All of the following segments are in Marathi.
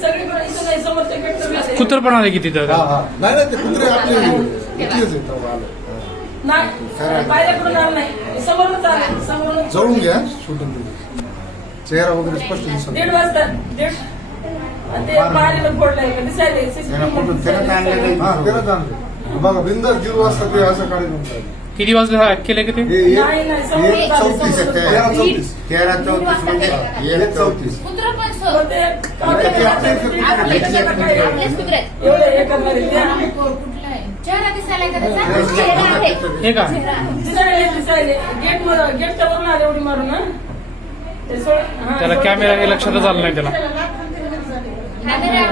सगळीकडे इथं नाही समोरच्या गेटवर कुत्र पण आले की तिथं नाही नाही, ते कुत्रे आपले इथलेच आहेत आलं. नाही पायऱ्याकडून आलं नाही समोरच आलं समोर जळून घ्या शूटिंग चेहरा वगैरे स्पष्ट दिसत 1:30 वाजता ते पायरीला फोडलंय का दिसायले त्याला जाणले बघा बिंदास 1:30 वाजता ते असं काढून म्हणतात. किती वाजता केले की ते नाही नाही समोर 34 13-34 म्हणजे 34 कुत्र पण आपलेच कुत्रे आहेत. एवढे हे करणारे कुठला आहे चेहरा दिसायला का त्याचा चेहरा आहे हे का दिसायले गेटच्या वरून आले एवढी मारून ना ते त्याला कॅमेरा हे लक्षातच आलं नाही त्याला कॅमेरा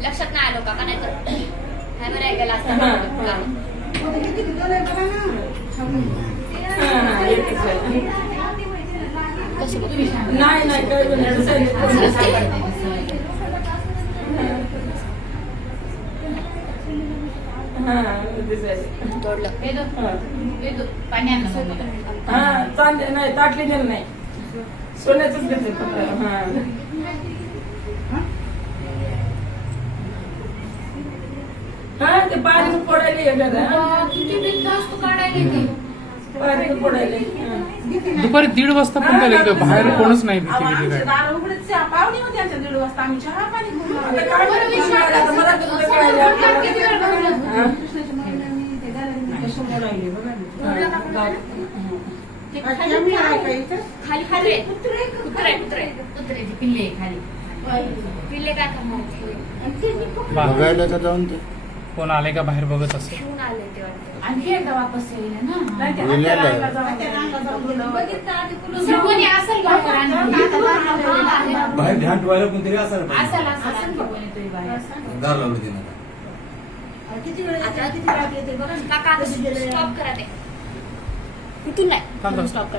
लक्षात नाही आलो का नाही तर कॅमेरा गेला असता नाही नाही हा चांदे नाही ताटली नेलं नाही सोन्याचंच घेतलं फक्त हा ते पाणी फोडायला एखादा किती बिनधास्त काढायला पाणी फोडायला दुपारी 1:30 वाजता पण गेले बाहेर कोणच नाही भीती गेली काय पाहुणे होते आमच्या 1:30 वाजता आम्ही चहा पाणी घेऊन आलो. आता काय बरं विचारायला आता मला तुमचं कळायला कृष्णाच्या महिन्याने ते दाराने समोर राहिले बघा ते खाली आहे का इथं? खाली खाली कुत्रे कुत्रे पिल्ले खाली पिल्ले काय करणार बघायला का जाऊन ते कोण आले का बाहेर बघत असेल घेऊन आले ते वाटतं आणखी एकदा वापस येईल ना गेलेलं आहे. दुसरं कोणी असेल बाहेर आणि बाहेर ध्यान ठेवायला कोणतरी असेल असेल की कोणीतरी बाहेर दार लावलं तिनं किती वेळ येते बघा ना. काका स्टॉप करा ते कुठून नाही थांब, थांब. स्टॉप करा